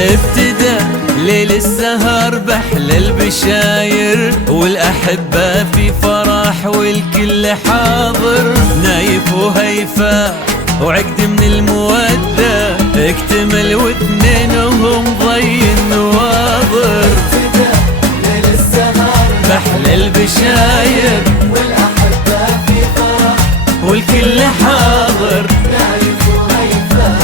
ابتدى ليل السهر بحل البشاير، والأحبة في فرح والكل حاضر. نايف وهيفا وعقد من المودة اكتمل واثنينهم ضي النواظر. ابتدى ليل السهر بحل البشاير والأحبة في فرح والكل حاضر. نايف وهيفا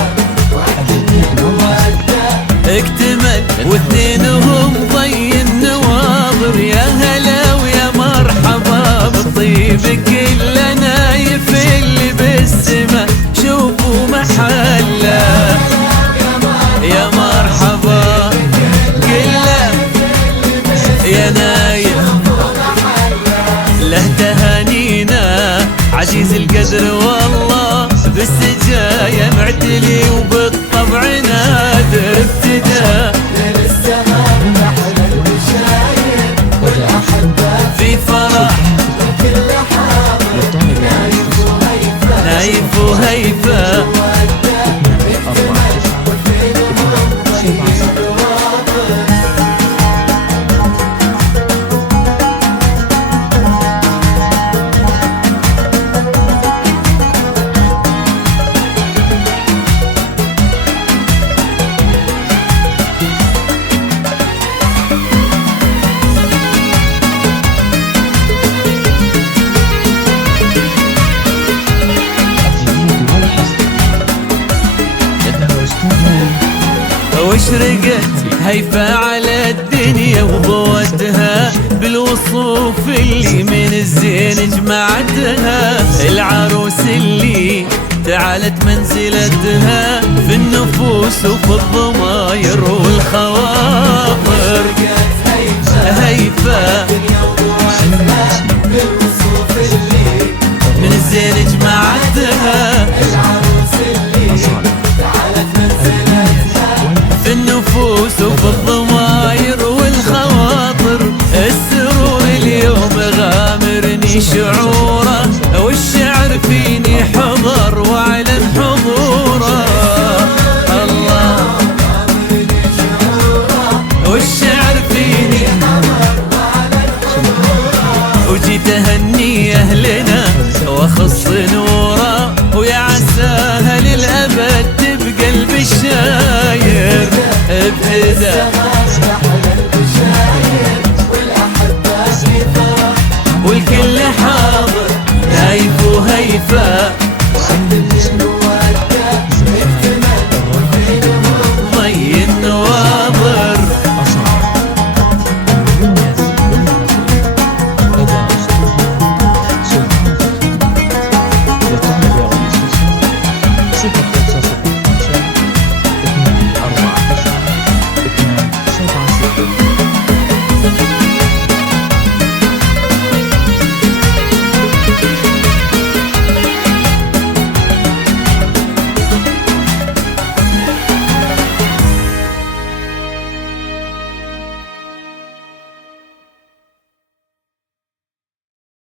وعد المودة اكتمل واثنينهم ضي النواظر. يا هلا ويا مرحبا بالطيب كل نايف اللي بالسما شوفوا محله. يا مرحبا كله يا نايف له تهانينا عزيز القدر والله بالسجايا معتلي وبالطبع نادر. ابتدى ليل السهر بحل البشاير والأحبة في فرح والكل حاضر. نايف وهيفا نايف وهيفا مودة اكتمل واثنينهم ضي النواظر. واشرقت هيفا على الدنيا وضوتها بالوصوف اللي من الزين جمعتها. العروس اللي تعالت منزلتها في النفوس وفي الضماير والخواطر. هيفا بالوصوف اللي من الزين جمعتها العروس اللي تعالت منزلتها في النفوس وفي الضماير والخواطر. السرور اليوم غامرني شعوره والشعر فيني حضر واعلن حضوره. الله والشعر فيني وجيت اهني اهلنا واخص نوره ويا عساها للابد تبقى البشاير. ابتدى بحل البشاير والأحبة في فرح والكل حاضر. نايف وهيفا وعد المودة